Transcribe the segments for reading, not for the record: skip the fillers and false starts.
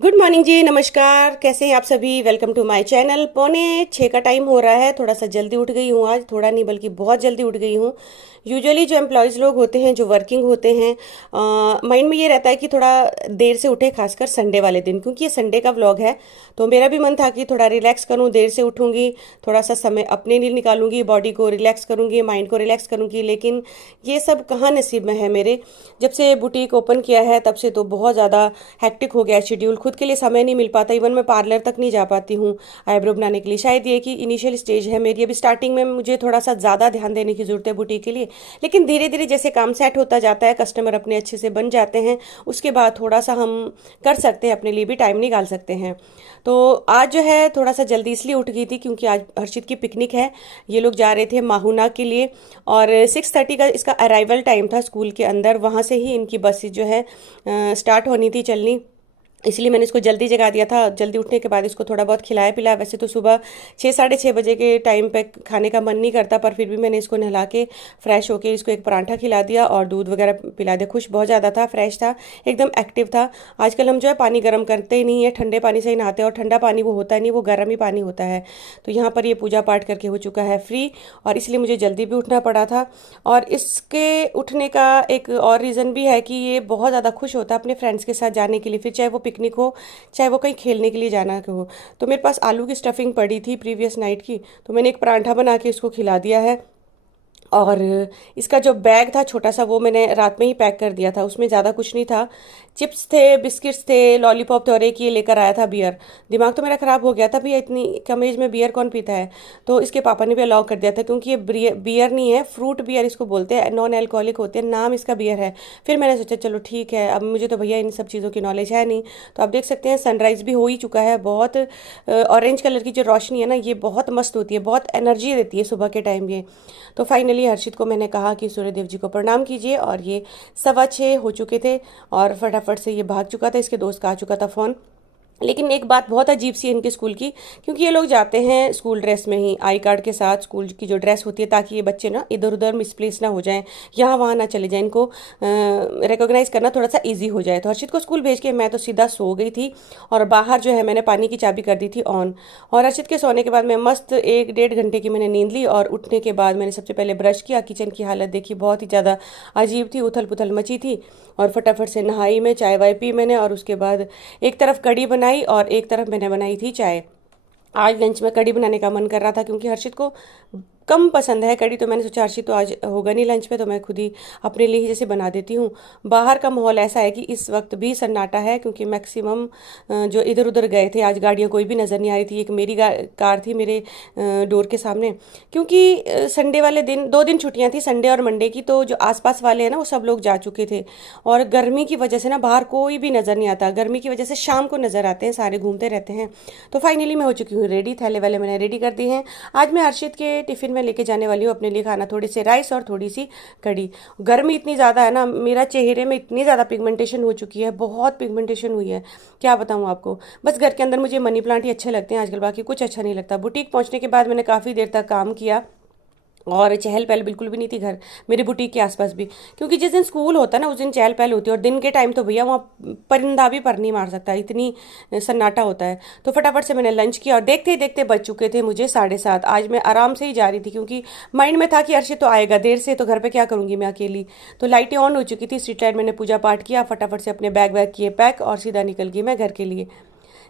Good morning जी, नमस्कार। कैसे हैं आप सभी? Welcome to my channel. 5:45 का टाइम हो रहा है। थोड़ा सा जल्दी उठ गई हूँ आज, थोड़ा नहीं बल्कि बहुत जल्दी उठ गई हूँ। यूजुअली जो एम्प्लॉयज़ लोग होते हैं, जो वर्किंग होते हैं, माइंड में ये रहता है कि थोड़ा देर से उठे, खासकर संडे वाले दिन, क्योंकि ये संडे का व्लॉग है। तो मेरा भी मन था कि थोड़ा रिलैक्स करूँ, देर से उठूँगी, थोड़ा सा समय अपने लिए निकालूंगी, बॉडी को रिलैक्स करूँगी, माइंड को रिलैक्स करूँगी। लेकिन ये सब कहाँ नसीब में है मेरे। जब से बुटीक ओपन किया है तब से तो बहुत ज़्यादा हैक्टिक हो गया है शेड्यूल। खुद के लिए समय नहीं मिल पाता, इवन मैं पार्लर तक नहीं जा पाती हूँ आईब्रो बनाने के लिए। शायद ये कि इनिशियल स्टेज है मेरी, अभी स्टार्टिंग में मुझे थोड़ा सा ज़्यादा ध्यान देने की ज़रूरत है बुटीक के लिए। लेकिन धीरे धीरे जैसे काम सेट होता जाता है, कस्टमर अपने अच्छे से बन जाते हैं, उसके बाद थोड़ा सा हम कर सकते हैं, अपने लिए भी टाइम निकाल सकते हैं। तो आज जो है थोड़ा सा जल्दी इसलिए उठ गई थी क्योंकि आज हर्षित की पिकनिक है। ये लोग जा रहे थे माहुना के लिए, और 6:30 का इसका अराइवल टाइम था स्कूल के अंदर। वहाँ से ही इनकी बस जो है स्टार्ट होनी थी चलनी, इसलिए मैंने इसको जल्दी जगा दिया था। जल्दी उठने के बाद इसको थोड़ा बहुत खिलाया पिलाया। वैसे तो सुबह 6 साढ़े 6 बजे के टाइम पे खाने का मन नहीं करता, पर फिर भी मैंने इसको नहला के फ्रेश होके इसको एक परांठा खिला दिया और दूध वगैरह पिला दिया। खुश बहुत ज़्यादा था, फ्रेश था, एकदम एक्टिव था। आजकल हम जो है पानी गर्म करते ही नहीं है, ठंडे पानी से ही नहाते हैं, और ठंडा पानी वो होता ही नहीं, वो गर्म ही पानी होता है। तो यहाँ पर ये पूजा पाठ करके हो चुका है फ्री, और इसलिए मुझे जल्दी भी उठना पड़ा था। और इसके उठने का एक और रीज़न भी है कि ये बहुत ज़्यादा खुश होता है अपने फ्रेंड्स के साथ जाने के लिए, फिर चाहे वो पिकनिक हो, चाहे वो कहीं खेलने के लिए जाना हो। तो मेरे पास आलू की स्टफिंग पड़ी थी प्रीवियस नाइट की, तो मैंने एक परांठा बना के इसको खिला दिया है। और इसका जो बैग था छोटा सा, वो मैंने रात में ही पैक कर दिया था, उसमें ज़्यादा कुछ नहीं था। चिप्स थे, बिस्किट्स थे, लॉलीपॉप थे, और एक ये लेकर आया था बियर। दिमाग तो मेरा ख़राब हो गया था, भैया इतनी कम एज में बियर कौन पीता है। तो इसके पापा ने भी अलाउ कर दिया था, क्योंकि ये बियर नहीं है, फ्रूट बियर इसको बोलते हैं, नॉन अल्कोहलिक होते हैं, नाम इसका बियर है। फिर मैंने सोचा चलो ठीक है, अब मुझे तो भैया इन सब चीज़ों की नॉलेज है नहीं। तो आप देख सकते हैं सनराइज़ भी हो ही चुका है। बहुत ऑरेंज कलर की जो रोशनी है ना, ये बहुत मस्त होती है, बहुत एनर्जी देती है सुबह के टाइम ये। तो फाइनली हर्षित को मैंने कहा कि सूर्यदेव जी को प्रणाम कीजिए, और ये 6:15 हो चुके थे, और फटाफट से ये भाग चुका था, इसके दोस्त का आ चुका था फ़ोन। लेकिन एक बात बहुत अजीब सी है इनके स्कूल की, क्योंकि ये लोग जाते हैं स्कूल ड्रेस में ही, आई कार्ड के साथ स्कूल की जो ड्रेस होती है, ताकि ये बच्चे ना इधर उधर मिसप्लेस ना हो जाएं, यहाँ वहाँ ना चले जाएं, इनको रिकॉग्नाइज करना थोड़ा सा इजी हो जाए। तो हर्षित को स्कूल भेज के मैं तो सीधा सो गई थी, और बाहर जो है मैंने पानी की चाबी कर दी थी ऑन। और हर्षित के सोने के बाद मैं मस्त 1 डेढ़ घंटे की मैंने नींद ली, और उठने के बाद मैंने सबसे पहले ब्रश किया, किचन की हालत देखी, बहुत ही ज़्यादा अजीब थी, उथल पुथल मची थी। और फटाफट से नहाई मैं, चाय वाय पी मैंने, और उसके बाद एक तरफ कढ़ी बनाई और एक तरफ मैंने बनाई थी चाय। आज लंच में कढ़ी बनाने का मन कर रहा था, क्योंकि हर्षित को कम पसंद है कढ़ी, तो मैंने सोचा हर्षित तो आज होगा नहीं लंच पे, तो मैं खुद ही अपने लिए ही जैसे बना देती हूँ। बाहर का माहौल ऐसा है कि इस वक्त भी सन्नाटा है, क्योंकि मैक्सिमम जो इधर उधर गए थे आज, गाड़ियाँ कोई भी नज़र नहीं आ रही थी। एक मेरी कार थी मेरे डोर के सामने, क्योंकि संडे वाले दिन 2 दिन छुट्टियाँ थी, संडे और मंडे की, तो जो आसपास वाले हैं ना वो सब लोग जा चुके थे। और गर्मी की वजह से ना बाहर कोई भी नज़र नहीं आता, गर्मी की वजह से शाम को नज़र आते हैं, सारे घूमते रहते हैं। तो फाइनली मैं हो चुकी हूँ रेडी, थैले वाले मैंने रेडी कर दिए हैं। आज मैं हर्षित के टिफ़िन में लेके जाने वाली हूँ अपने लिए खाना, थोड़े से राइस और थोड़ी सी कढ़ी। गर्मी इतनी ज़्यादा है ना, मेरा चेहरे में इतनी ज़्यादा पिगमेंटेशन हो चुकी है, बहुत पिगमेंटेशन हुई है, क्या बताऊँ आपको। बस घर के अंदर मुझे मनी प्लांट ही अच्छे लगते हैं आजकल, बाकी कुछ अच्छा नहीं लगता। बुटीक पहुँचने के बाद मैंने काफ़ी देर तक काम किया, और चहल पहल बिल्कुल भी नहीं थी घर, मेरे बुटीक के आसपास भी, क्योंकि जिस दिन स्कूल होता है ना उस दिन चहल पहल होती है, और दिन के टाइम तो भैया वहाँ परिंदा भी पर नहीं मार सकता, इतनी सन्नाटा होता है। तो फटाफट से मैंने लंच किया, और देखते ही देखते बज चुके थे मुझे 7:30। आज मैं आराम से ही जा रही थी, क्योंकि माइंड में था कि अर्शित तो आएगा देर से, तो घर पर क्या करूँगी मैं अकेली। तो लाइटें ऑन हो चुकी थी, स्ट्रीट लाइट, मैंने पूजा पाठ किया, फटाफट से अपने बैग वैग किए पैक, और सीधा निकल गई मैं घर के लिए।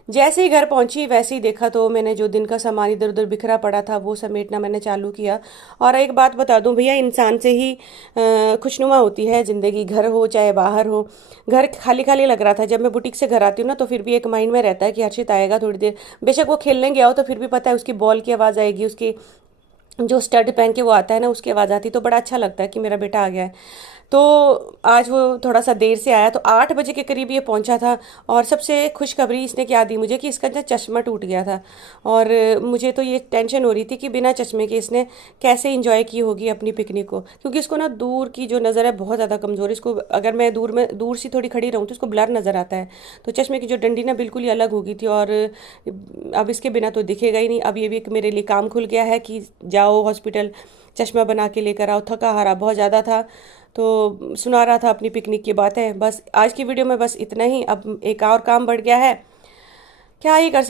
जैसे ही घर पहुंची वैसे ही देखा तो मैंने जो दिन का सामान इधर उधर बिखरा पड़ा था वो समेटना मैंने चालू किया। और एक बात बता दूं भैया, इंसान से ही खुशनुमा होती है ज़िंदगी, घर हो चाहे बाहर हो। घर खाली खाली लग रहा था जब मैं बुटीक से घर आती हूँ ना, तो फिर भी एक माइंड में रहता है कि हर्षित आएगा थोड़ी देर, बेशक वो खेलने गया हो, तो फिर भी पता है उसकी बॉल की आवाज़ आएगी, उसकी जो स्टड पहन के वो आता है ना उसकी आवाज़ आती, तो बड़ा अच्छा लगता है कि मेरा बेटा आ गया है। तो आज वो थोड़ा सा देर से आया, तो 8 बजे के करीब ये पहुंचा था। और सबसे खुशखबरी इसने क्या दी मुझे, कि इसका जो चश्मा टूट गया था। और मुझे तो ये टेंशन हो रही थी कि बिना चश्मे के इसने कैसे इंजॉय की होगी अपनी पिकनिक को, क्योंकि इसको ना दूर की जो नज़र है बहुत ज़्यादा कमज़ोर, इसको अगर मैं दूर से थोड़ी खड़ी रहूँ तो इसको ब्लर नज़र आता है। तो चश्मे की जो डंडी ना बिल्कुल ही अलग हो गई थी, और अब इसके बिना तो दिखेगा ही नहीं। अब ये भी एक मेरे लिए काम खुल गया है कि जाओ हॉस्पिटल, चश्मा बना के लेकर आओ। थका हारा बहुत ज़्यादा था, तो सुना रहा था अपनी पिकनिक की बातें। बस आज की वीडियो में बस इतना ही। अब एक और काम बढ़ गया है, क्या ही कर